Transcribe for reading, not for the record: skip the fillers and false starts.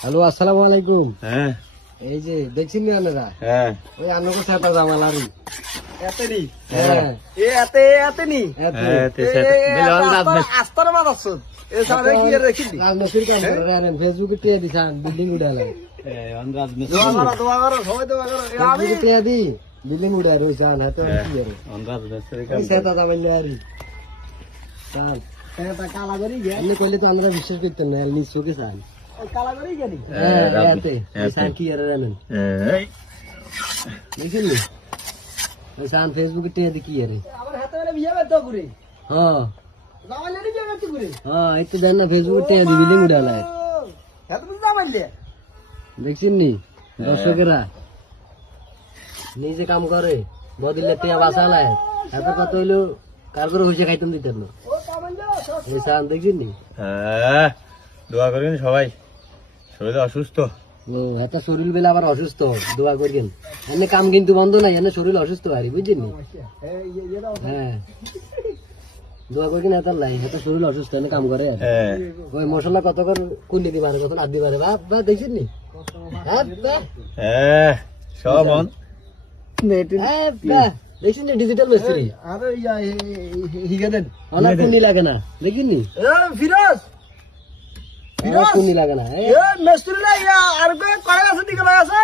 Hello, আসসালামু আলাইকুম। হ্যাঁ এই যে দেখছেন না আপনারা, হ্যাঁ ওই আন্নকো সাথে জামাল আরু এতেনি হ্যাঁ এ এতে এতেনি আস্তার মারাছ এ সারে কি রেখি দি রাজনৈতিক কাম করে আর ফেসবুকে টিয়া দিছান বিল্ডিং উড়ালা দোয়া করো সবাই দোয়া করো আমি ফেসবুকে টিয়া দি বিল্ডিং উড়া রইছান হাতে কি করে এই সাথে জামাল আরু সান এটা কালা করি গে আপনি কইলে তো আমরা বিশ্বাস করতেন না নিজ চোখে চান কালা করি গেনি হ্যাঁ রাতে সান কি আর জানেন দেখছেন নি ওই সান ফেসবুকে টিয়া দি কি আরে আমার হাতে মানে বিয়ে করতে পুরি হ্যাঁ জামাইলে বিয়ে করতে পুরি হ্যাঁ এই তো জান না ফেসবুকে টিয়া দি বিল্ডিং উড়ালা এত বুঝ জামাইলে দেখছেন নি দর্শকেরা নিজে কাম করে বদিলে টিয়া বাঁচালায় এত কত হইলো কার করে হইছে খাইতাম দিতেন না ও কামাইলে এই সান দেখছেন নি দোয়া করবেন সবাই, শরীর অসুস্থ। ও এত শরীর বেলা আবার অসুস্থ দোয়া করবেন এনে কাম কিন্তু বন্ধ নাই এনে শরীর অসুস্থ আরি বুঝছেন নি হ্যাঁ দোয়া করবেন এত লাই এত শরীর অসুস্থ এনে কাম করে আর হ্যাঁ ওই মশলা কত করে কুলি দিবারে কত লাদ দিবারে বা দেখছেন নি হ্যাঁ হ্যাঁ সব মন দেখছেন নি ডিজিটাল মিস্ত্রি আরে ইয়া হিগে দেন অনেক কুন্ডি লাগে না দেখছেন নি এ ফিরোজ অনেক কুন্ডি লাগে না এ মিস্ত্রি না ইয়া আর কো কড়া আছে দিকে লাগা আছে